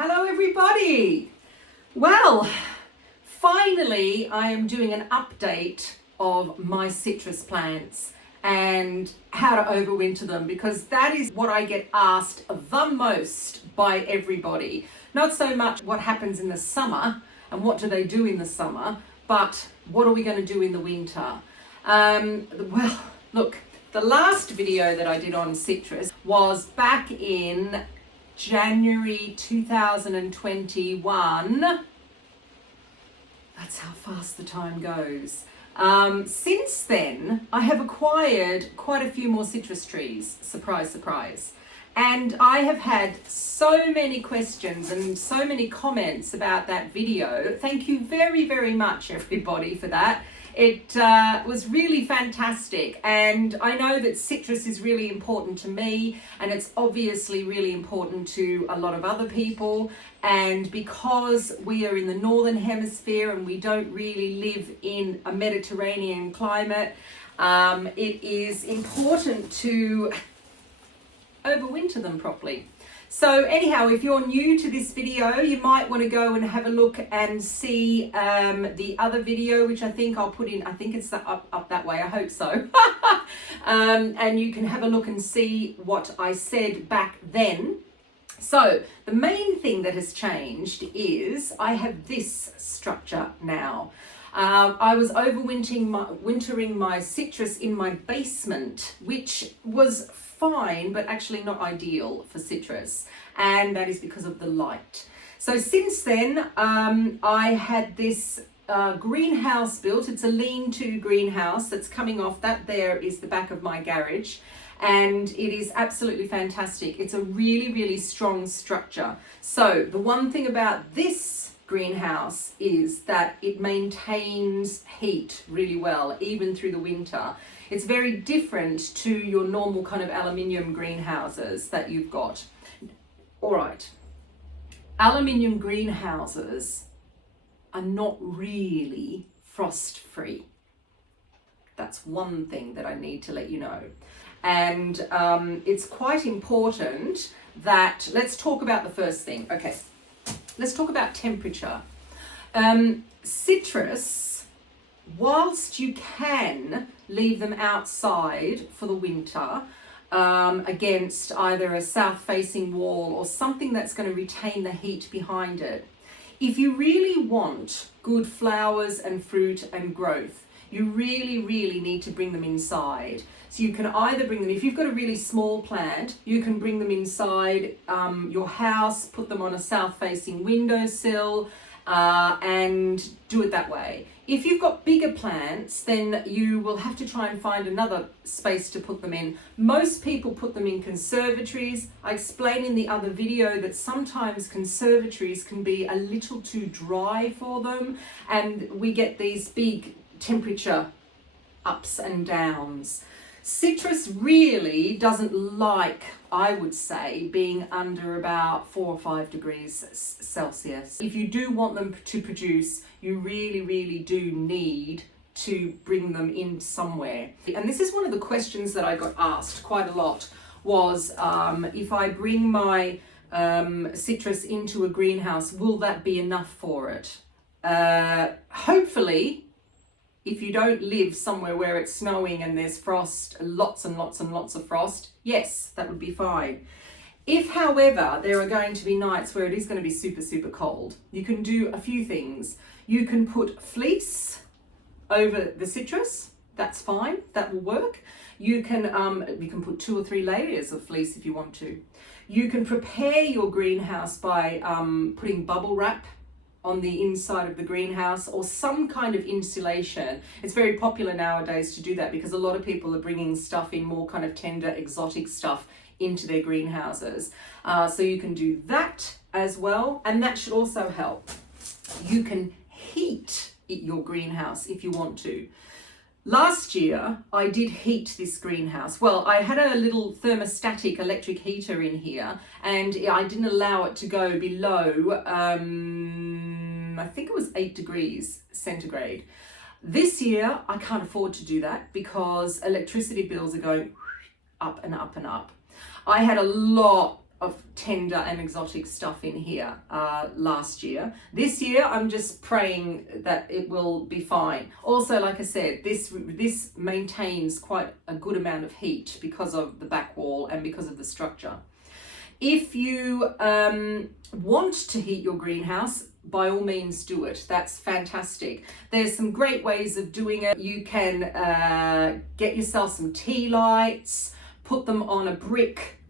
Hello everybody! Well, finally I am doing an update of my citrus plants and how to overwinter them, because that is what I get asked the most by everybody. Not so much what happens in the summer and what do they do in the summer, but what are we going to do in the winter? Well, look, the last video that I did on citrus was back in January 2021. That's how fast the time goes. Since then, I have acquired quite a few more citrus trees. Surprise, surprise. And I have had so many questions and so many comments about that video. Thank you very, very much, everybody, for that. It was really fantastic, and I know that citrus is really important to me, and it's obviously really important to a lot of other people. And because we are in the Northern Hemisphere and we don't really live in a Mediterranean climate, it is important to overwinter them properly. So anyhow, if you're new to this video, you might want to go and have a look and see the other video, which I think I'll put in. I think it's up that way. I hope so. And you can have a look and see what I said back then. So the main thing that has changed is I have this structure now. I was overwintering my citrus in my basement, which was fine, but actually not ideal for citrus, and that is because of the light. So since then, I had this greenhouse built. It's a lean-to greenhouse that's coming off. That there is the back of my garage, and it is absolutely fantastic. It's a really, really strong structure. So the one thing about this greenhouse is that it maintains heat really well, even through the winter. It's very different to your normal kind of aluminium greenhouses that you've got. All right, aluminium greenhouses are not really frost-free. That's one thing that I need to let you know. And it's quite important that, let's talk about the first thing. Okay, let's talk about temperature. Citrus, whilst you can leave them outside for the winter against either a south-facing wall or something that's going to retain the heat behind it, if you really want good flowers and fruit and growth, you really, really need to bring them inside. So you can either bring them, if you've got a really small plant, you can bring them inside your house, put them on a south-facing windowsill, and do it that way. If you've got bigger plants, then you will have to try and find another space to put them in. Most people put them in conservatories. I explained in the other video that sometimes conservatories can be a little too dry for them, and we get these big temperature ups and downs. Citrus really doesn't like, I would say, being under about 4 or 5 degrees Celsius. If you do want them to produce, you really, really do need to bring them in somewhere. And this is one of the questions that I got asked quite a lot, was if I bring my citrus into a greenhouse, will that be enough for it? Hopefully, if you don't live somewhere where it's snowing and there's frost, lots and lots and lots of frost, yes, that would be fine. If, however, there are going to be nights where it is going to be super, super cold, you can do a few things. You can put fleece over the citrus. That's fine. That will work. You can put 2 or 3 layers of fleece if you want to. You can prepare your greenhouse by putting bubble wrap on the inside of the greenhouse or some kind of insulation. It's very popular nowadays to do that because a lot of people are bringing stuff in, more kind of tender, exotic stuff into their greenhouses. So you can do that as well, and that should also help. You can heat your greenhouse if you want to. Last year, I did heat this greenhouse. Well, I had a little thermostatic electric heater in here, and I didn't allow it to go below, I think it was 8 degrees centigrade. This year, I can't afford to do that because electricity bills are going up and up and up. I had a lot of tender and exotic stuff in here last year. This year, I'm just praying that it will be fine. Also, like I said, this maintains quite a good amount of heat because of the back wall and because of the structure. If you want to heat your greenhouse, by all means do it. That's fantastic. There's some great ways of doing it. You can get yourself some tea lights, put them on a brick,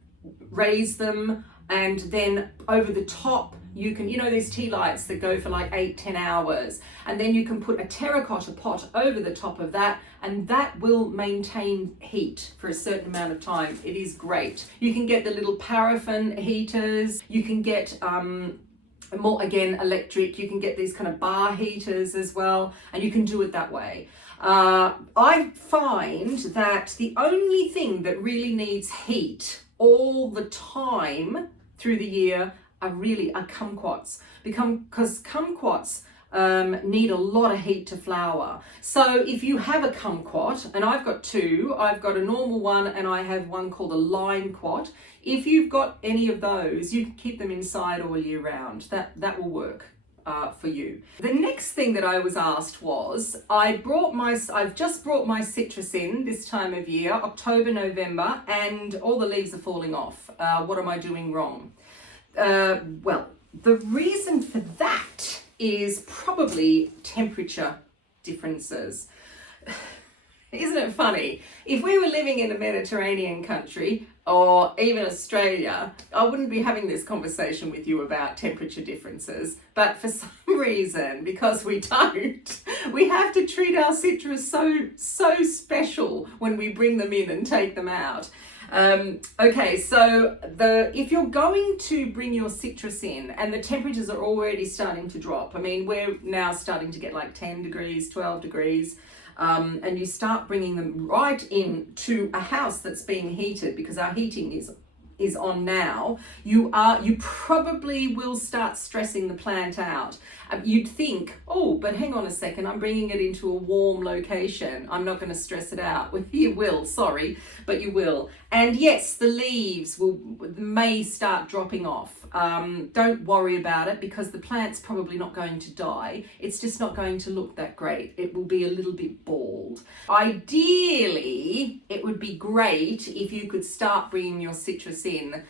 raise them, and then over the top you can, these tea lights that go for like 8-10 hours, and then you can put a terracotta pot over the top of that, and that will maintain heat for a certain amount of time. It is great. You can get the little paraffin heaters. You can get more, again, electric. You can get these kind of bar heaters as well, and you can do it that way. I find that the only thing that really needs heat all the time through the year are kumquats, because kumquats need a lot of heat to flower. So if you have a kumquat, and I've got two, I've got a normal one and I have one called a line quat. If you've got any of those, you can keep them inside all year round. That will work for you. The next thing that I was asked was, I've just brought my citrus in this time of year, October, November, and all the leaves are falling off. What am I doing wrong? Well, the reason for that is probably temperature differences. Isn't it funny? If we were living in a Mediterranean country or even Australia, I wouldn't be having this conversation with you about temperature differences. But for some reason, because we don't, we have to treat our citrus so special when we bring them in and take them out. Okay, so if you're going to bring your citrus in and the temperatures are already starting to drop, I mean, we're now starting to get like 10 degrees, 12 degrees, and you start bringing them right into a house that's being heated, because our heating is on now, you probably will start stressing the plant out. You'd think, oh, but hang on a second, I'm bringing it into a warm location, I'm not going to stress it out. Well, you will, sorry, but you will. And yes, the leaves may start dropping off. Don't worry about it, because the plant's probably not going to die. It's just not going to look that great. It will be a little bit bald. Ideally, it would be great if you could start bringing your citrus in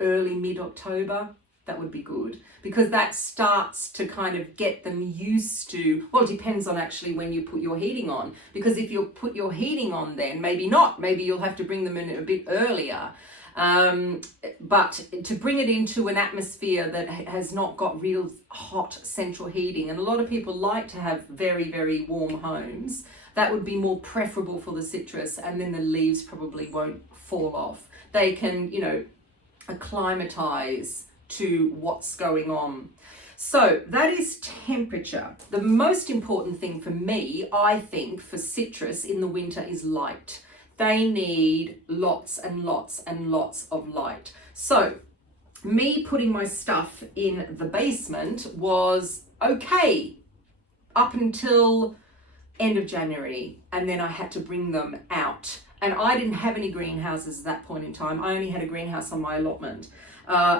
early mid-October. That would be good, because that starts to kind of get them used to, well, it depends on actually when you put your heating on, because if you put your heating on then, maybe not, maybe you'll have to bring them in a bit earlier. But to bring it into an atmosphere that has not got real hot central heating, and a lot of people like to have very, very warm homes, that would be more preferable for the citrus, and then the leaves probably won't fall off. They can, acclimatize to what's going on. So that is temperature. The most important thing for me, I think, for citrus in the winter is light. They need lots and lots and lots of light. So me putting my stuff in the basement was okay up until end of January, and then I had to bring them out. And I didn't have any greenhouses at that point in time. I only had a greenhouse on my allotment.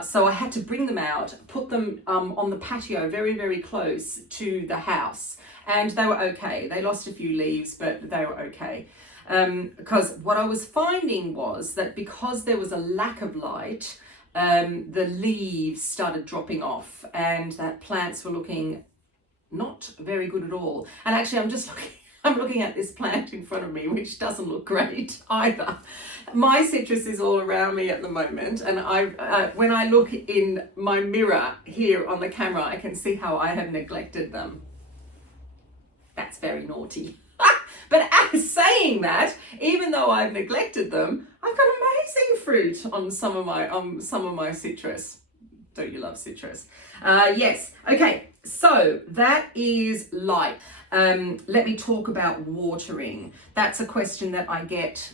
So I had to bring them out, put them on the patio very, very close to the house. And they were okay. They lost a few leaves, but they were okay. Because what I was finding was that because there was a lack of light, the leaves started dropping off, and that plants were looking not very good at all. And actually, I'm looking at this plant in front of me, which doesn't look great either. My citrus is all around me at the moment, and when I look in my mirror here on the camera, I can see how I have neglected them. That's very naughty. But as saying that, even though I've neglected them, I've got amazing fruit on some of my citrus. Don't you love citrus? Yes. Okay. So that is light. Let me talk about watering. That's a question that I get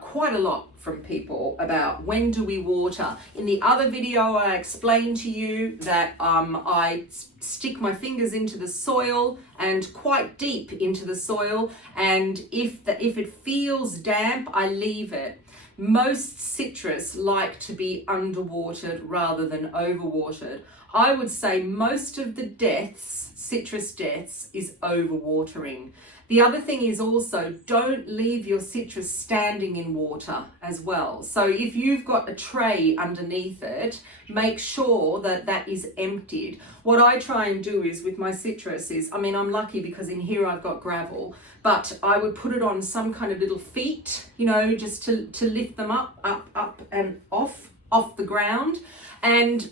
quite a lot from people about, when do we water? In the other video, I explained to you that I stick my fingers into the soil, and quite deep into the soil, and if it feels damp, I leave it. most citrus like to be underwatered rather than overwatered. I would say most of the deaths, citrus deaths, is overwatering. The other thing is also, don't leave your citrus standing in water as well. So if you've got a tray underneath it, make sure that that is emptied. What I try and do is with my citrus is, I mean, I'm lucky because in here I've got gravel, but I would put it on some kind of little feet, you know, just to lift them up and off the ground. And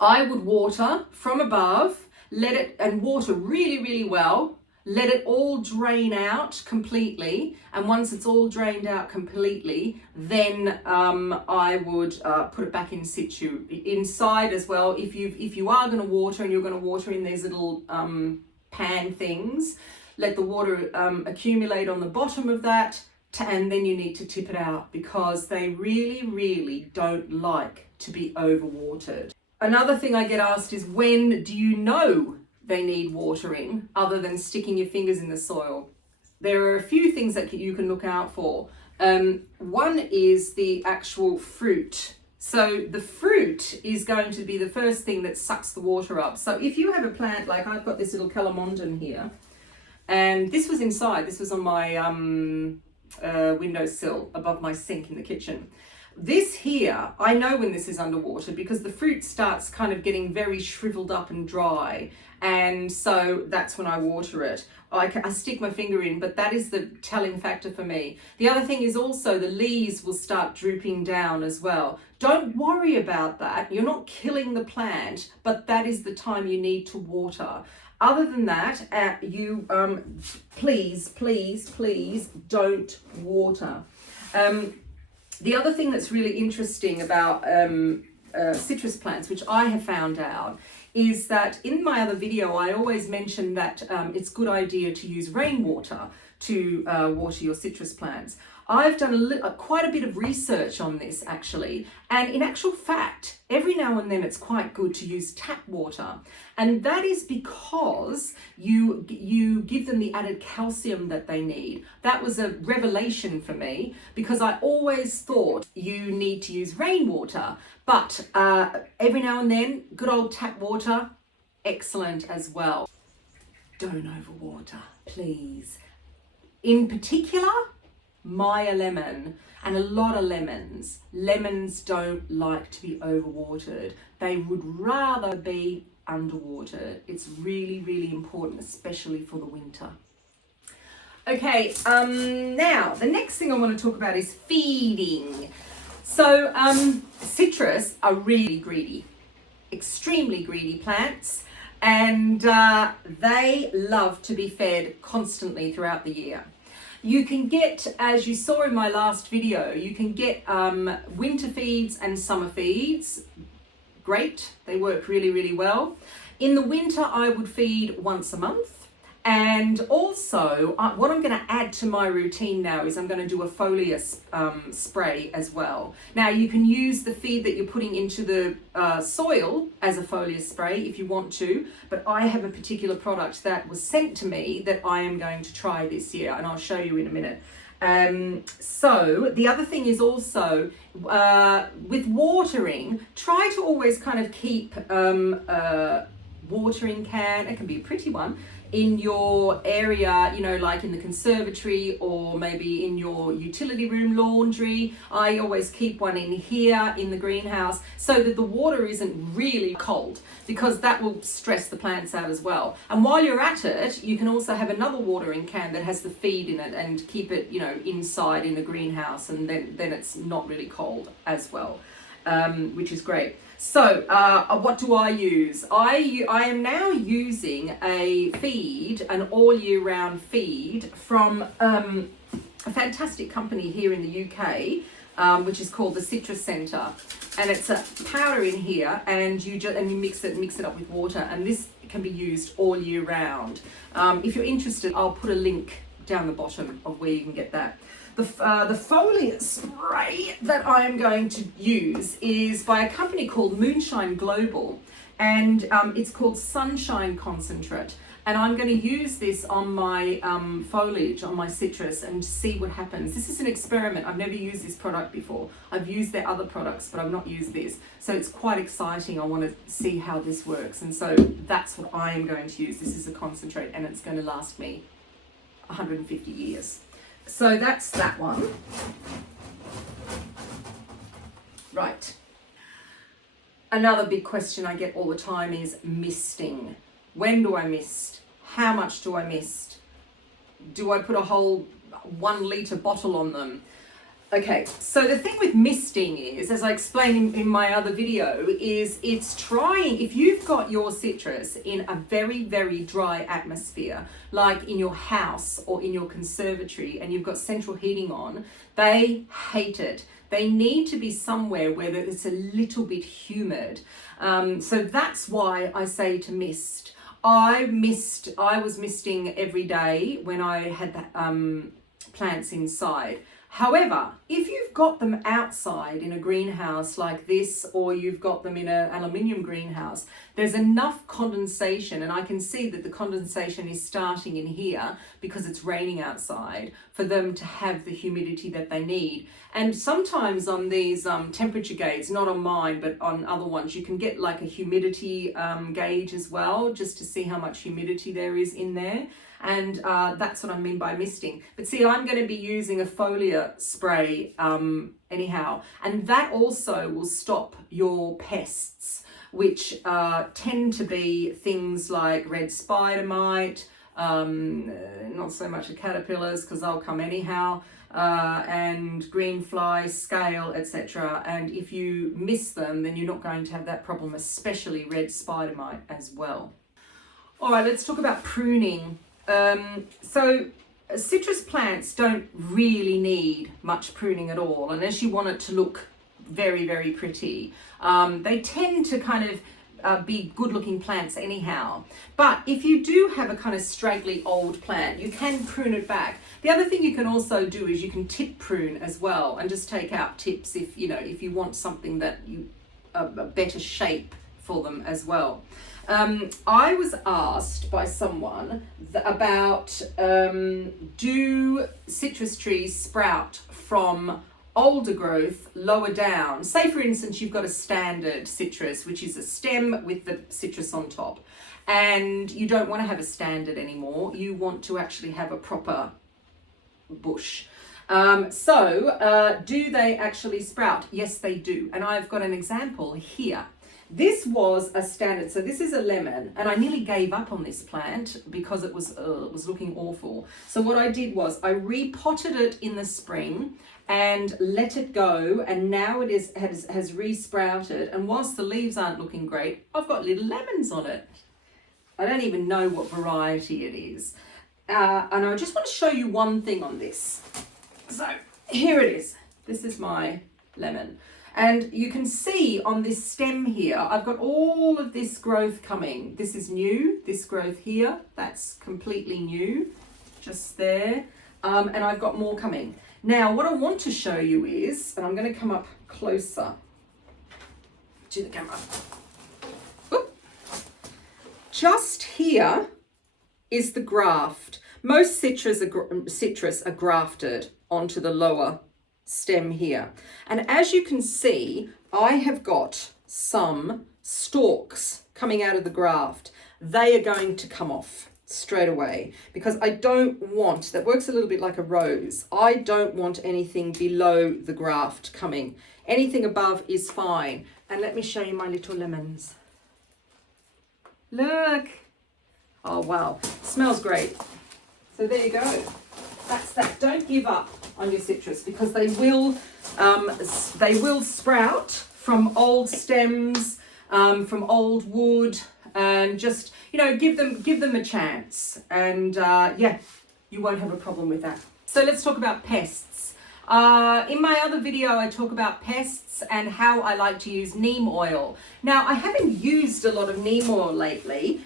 I would water from above, let it, and water really, really well. Let it all drain out completely, and once it's all drained out completely, then I would put it back in situ. Inside as well, if you are going to water and you're going to water in these little pan things, let the water accumulate on the bottom of that, and then you need to tip it out because they really, really don't like to be overwatered. Another thing I get asked is, when do you know they need watering other than sticking your fingers in the soil? There are a few things that you can look out for. One is the actual fruit. So the fruit is going to be the first thing that sucks the water up. So if you have a plant, like I've got this little calamondon here, and this was inside, this was on my windowsill above my sink in the kitchen. This here, I know when this is underwater because the fruit starts kind of getting very shriveled up and dry, and so that's when I water it. I stick my finger in, but that is the telling factor for me. The other thing is also the leaves will start drooping down as well. Don't worry about that. You're not killing the plant, but that is the time you need to water. Other than that, please don't water. The other thing that's really interesting about citrus plants, which I have found out, is that in my other video, I always mention that it's a good idea to use rainwater to water your citrus plants. I've done quite a bit of research on this actually, and in actual fact, every now and then it's quite good to use tap water, and that is because you give them the added calcium that they need. That was a revelation for me because I always thought you need to use rainwater, but every now and then, good old tap water, excellent as well. Don't overwater, please. In particular, Maya lemon and a lot of lemons. Lemons don't like to be overwatered. They would rather be underwatered. It's really, really important, especially for the winter. Okay, now the next thing I want to talk about is feeding. So citrus are really greedy, extremely greedy plants, and they love to be fed constantly throughout the year. You can get, as you saw in my last video, you can get winter feeds and summer feeds. Great, they work really, really well. In the winter, I would feed once a month. And also, what I'm going to add to my routine now is I'm going to do a foliar spray as well. Now, you can use the feed that you're putting into the soil as a foliar spray if you want to, but I have a particular product that was sent to me that I am going to try this year, and I'll show you in a minute. So the other thing is also with watering, try to always kind of keep a watering can, it can be a pretty one, in your area, you know, like in the conservatory or maybe in your utility room laundry. I always keep one in here in the greenhouse so that the water isn't really cold, because that will stress the plants out as well. And while you're at it, you can also have another watering can that has the feed in it and keep it, you know, inside in the greenhouse, and then it's not really cold as well, which is great. So what do I use? I am now using a feed, an all year round feed from a fantastic company here in the UK, which is called the Citrus Centre, and it's a powder in here, and you mix it up with water, and this can be used all year round. If you're interested, I'll put a link down the bottom of where you can get that. The foliar spray that I am going to use is by a company called Moonshine Global, and it's called Sunshine Concentrate. And I'm going to use this on my foliage, on my citrus, and see what happens. This is an experiment. I've never used this product before. I've used their other products, but I've not used this. So it's quite exciting. I want to see how this works. And so that's what I am going to use. This is a concentrate, and it's going to last me 150 years. So that's that one. Right. Another big question I get all the time is misting. When do I mist? How much do I mist? Do I put a whole 1 litre bottle on them? Okay, so the thing with misting is, as I explained in my other video, is it's trying, if you've got your citrus in a very, very dry atmosphere, like in your house or in your conservatory, and you've got central heating on, they hate it. They need to be somewhere where it's a little bit humid. So that's why I say to mist. I was misting every day when I had the plants inside. However, if you've got them outside in a greenhouse like this, or you've got them in an aluminium greenhouse, there's enough condensation, and I can see that the condensation is starting in here because it's raining outside, for them to have the humidity that they need. And sometimes on these temperature gauges, not on mine, but on other ones, you can get like a humidity gauge as well, just to see how much humidity there is in there. And that's what I mean by misting. But see, I'm going to be using a Foliar Spray anyhow, and that also will stop your pests, which tend to be things like red spider mite, not so much the caterpillars because they'll come anyhow, and green fly, scale, etc. And if you miss them, then you're not going to have that problem, especially red spider mite as well. All right, let's talk about pruning. So citrus plants don't really need much pruning at all, unless you want it to look very, very pretty. They tend to kind of be good looking plants anyhow. But if you do have a kind of straggly old plant, you can prune it back. The other thing you can also do is you can tip prune as well, and just take out tips if you want something that a better shape for them as well. I was asked by someone about do citrus trees sprout from older growth lower down? Say for instance you've got a standard citrus, which is a stem with the citrus on top, and you don't want to have a standard anymore. You want to actually have a proper bush. So do they actually sprout? Yes, they do. And I've got an example here. This was a standard, so this is a lemon, and I nearly gave up on this plant because it was looking awful. So what I did was I repotted it in the spring and let it go, and now it has re-sprouted, and whilst the leaves aren't looking great, I've got little lemons on it. I don't even know what variety it is. And I just want to show you one thing on this. So here it is. This is my lemon. And you can see on this stem here, I've got all of this growth coming. This is new, this growth here, that's completely new, just there. And I've got more coming. Now, what I want to show you is, and I'm going to come up closer to the camera. Oop. Just here is the graft. Most citrus are grafted onto the lower stem here, and as you can see, I have got some stalks coming out of the graft. They are going to come off straight away because I don't want, that works a little bit like a rose, I don't want anything below the graft coming. Anything above is fine. And let me show you my little lemons. Look, oh wow, smells great. So there you go. That's that. Don't give up on your citrus, because they will sprout from old stems, from old wood, and just give them a chance, and yeah, you won't have a problem with that. So let's talk about pests. In my other video I talk about pests and how I like to use neem oil. Now I haven't used a lot of neem oil lately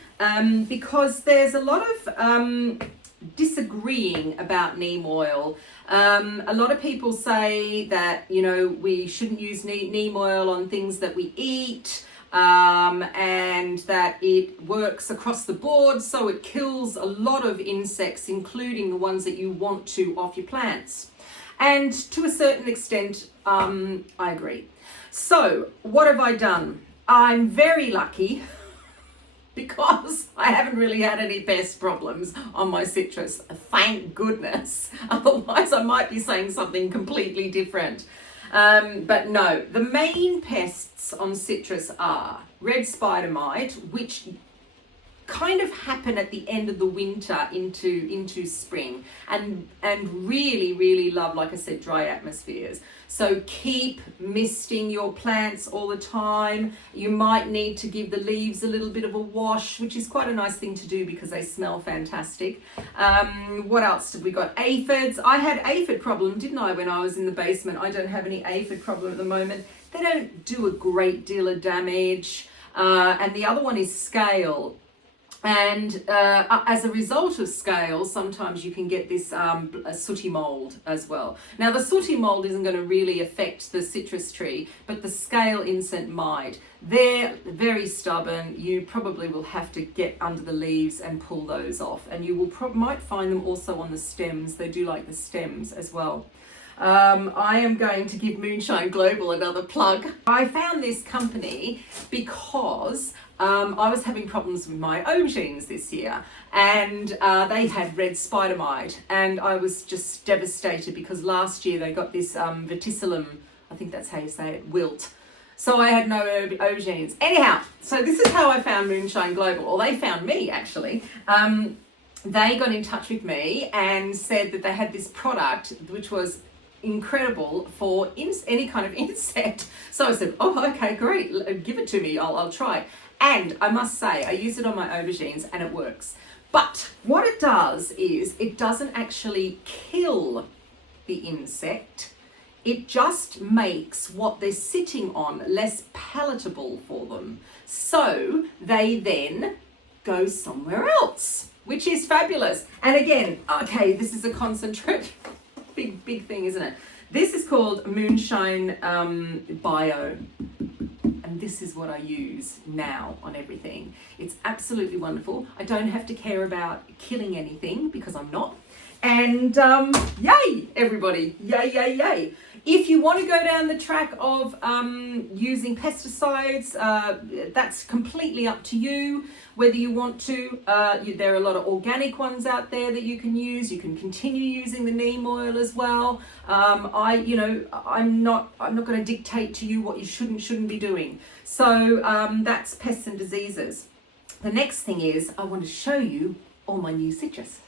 because there's a lot of disagreeing about neem oil. A lot of people say that we shouldn't use neem oil on things that we eat. and that it works across the board, so it kills a lot of insects, including the ones that you want to off your plants. And to a certain extent, I agree. So what have I done? I'm very lucky because I haven't really had any pest problems on my citrus. Thank goodness. Otherwise, I might be saying something completely different. But no, the main pests on citrus are red spider mite, which kind of happen at the end of the winter into spring, and really love, like I said, dry atmospheres. So keep misting your plants all the time. You might need to give the leaves a little bit of a wash, which is quite a nice thing to do because they smell fantastic. What else have we got? Aphids. I had aphid problem, didn't I, when I was in the basement? I don't have any aphid problem at the moment. They don't do a great deal of damage. And the other one is scale. And as a result of scale, sometimes you can get this a sooty mold as well. Now, the sooty mold isn't going to really affect the citrus tree, but the scale insect might. They're very stubborn. You probably will have to get under the leaves and pull those off. And you will might find them also on the stems. They do like the stems as well. I am going to give Moonshine Global another plug. I found this company because I was having problems with my aubergines this year, and they had red spider mite, and I was just devastated because last year they got this verticillum, I think that's how you say it, wilt. So I had no aubergines. Anyhow, so this is how I found Moonshine Global, or they found me actually. They got in touch with me and said that they had this product which was incredible for any kind of insect. So I said, oh, okay, great, give it to me, I'll try it. And I must say, I use it on my aubergines and it works. But what it does is it doesn't actually kill the insect. It just makes what they're sitting on less palatable for them. So they then go somewhere else, which is fabulous. And again, okay, this is a concentrate. Big thing, isn't it? This is called Moonshine Bio, and this is what I use now on everything. It's absolutely wonderful. I don't have to care about killing anything because I'm not. And yay, everybody, yay. If you want to go down the track of using pesticides, that's completely up to you. Whether you want to, there are a lot of organic ones out there that you can use. You can continue using the neem oil as well. I'm not going to dictate to you what you shouldn't be doing. So that's pests and diseases. The next thing is I want to show you all my new citrus.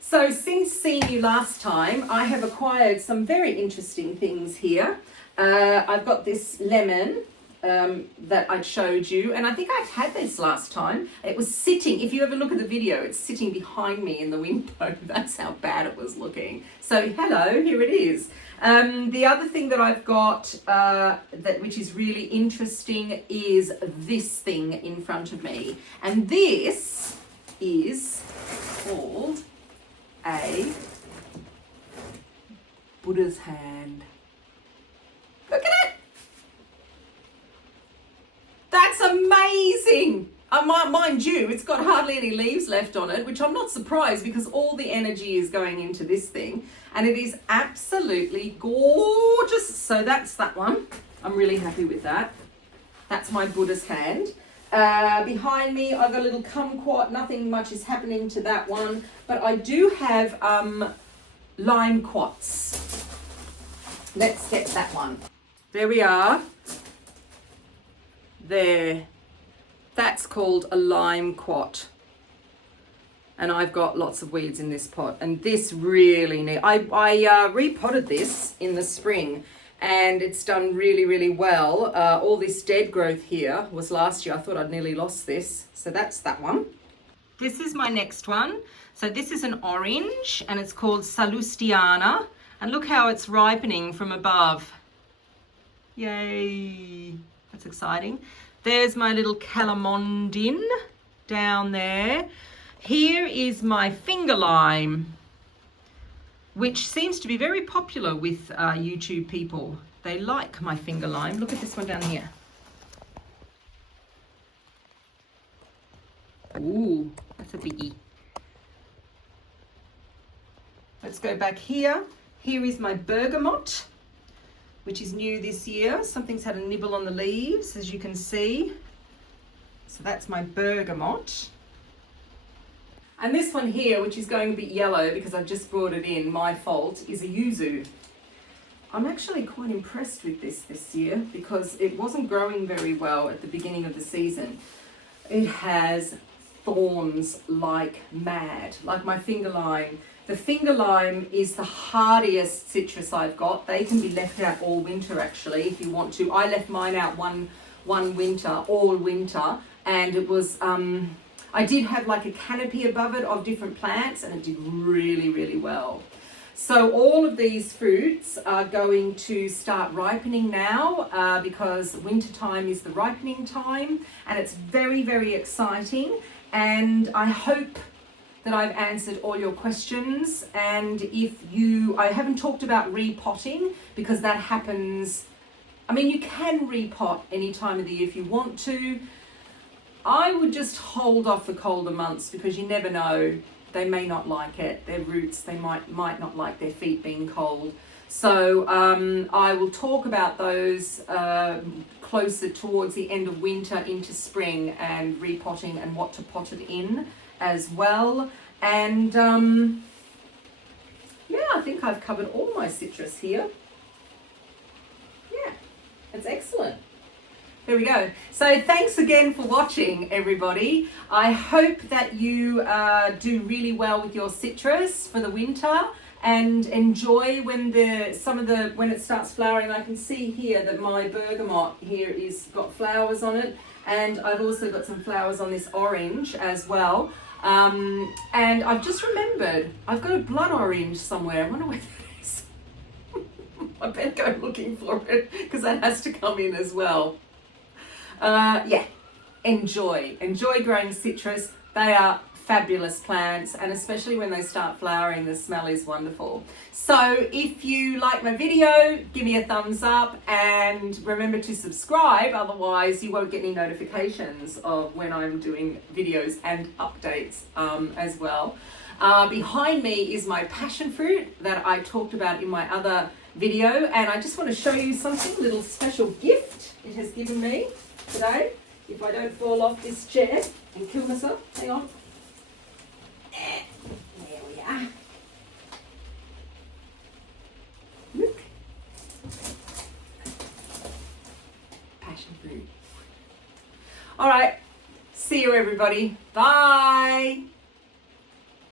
So since seeing you last time, I have acquired some very interesting things here. I've got this lemon that I showed you, and I think I've had this last time. It was sitting, if you ever look at the video, it's sitting behind me in the window. That's how bad it was looking. So hello, here it is. The other thing that I've got which is really interesting is this thing in front of me. And this is called a Buddha's hand. Look at it! That's amazing! Mind you, it's got hardly any leaves left on it, which I'm not surprised because all the energy is going into this thing, and it is absolutely gorgeous. So that's that one. I'm really happy with that. That's my Buddha's hand. Behind me, I've got a little kumquat. Nothing much is happening to that one, but I do have lime quats. Let's get that one. There we are. There. That's called a lime quat. And I've got lots of weeds in this pot, and this really needs. I repotted this in the spring, and it's done really well. All this dead growth here was last year. I thought I'd nearly lost this. So that's that one. This is my next one. So this is an orange, and it's called Salustiana. And look how it's ripening from above. Yay, that's exciting. There's my little calamondin down there. Here is my finger lime, which seems to be very popular with YouTube people. They like my finger lime. Look at this one down here. Ooh, that's a biggie. Let's go back here. Here is my bergamot, which is new this year. Something's had a nibble on the leaves, as you can see. So that's my bergamot. And this one here, which is going a bit yellow because I've just brought it in, my fault, is a yuzu. I'm actually quite impressed with this year because it wasn't growing very well at the beginning of the season. It has thorns like mad, like my finger lime. The finger lime is the hardiest citrus I've got. They can be left out all winter actually if you want to. I left mine out one winter, all winter, and it was, I did have like a canopy above it of different plants and it did really, really well. So all of these fruits are going to start ripening now because winter time is the ripening time, and it's very, very exciting. And I hope that I've answered all your questions. And I haven't talked about repotting because that happens, I mean, you can repot any time of the year if you want to. I would just hold off the colder months because you never know. They may not like it. Their roots, they might not like their feet being cold. So I will talk about those closer towards the end of winter into spring, and repotting and what to pot it in as well. And yeah, I think I've covered all my citrus here. Yeah, it's excellent. There we go. So thanks again for watching, everybody. I hope that you do really well with your citrus for the winter and enjoy when it starts flowering. I can see here that my bergamot here is got flowers on it, and I've also got some flowers on this orange as well. And I've just remembered I've got a blood orange somewhere. I wonder where that is. I better go looking for it because that has to come in as well. Yeah, enjoy growing citrus. They are fabulous plants, and especially when they start flowering, the smell is wonderful. So if you like my video, give me a thumbs up and remember to subscribe, otherwise you won't get any notifications of when I'm doing videos and updates as well. Behind me is my passion fruit that I talked about in my other video, and I just want to show you something, a little special gift it has given me today, if I don't fall off this chair and kill myself. Hang on. There we are. Look. Passion fruit. All right. See you, everybody. Bye.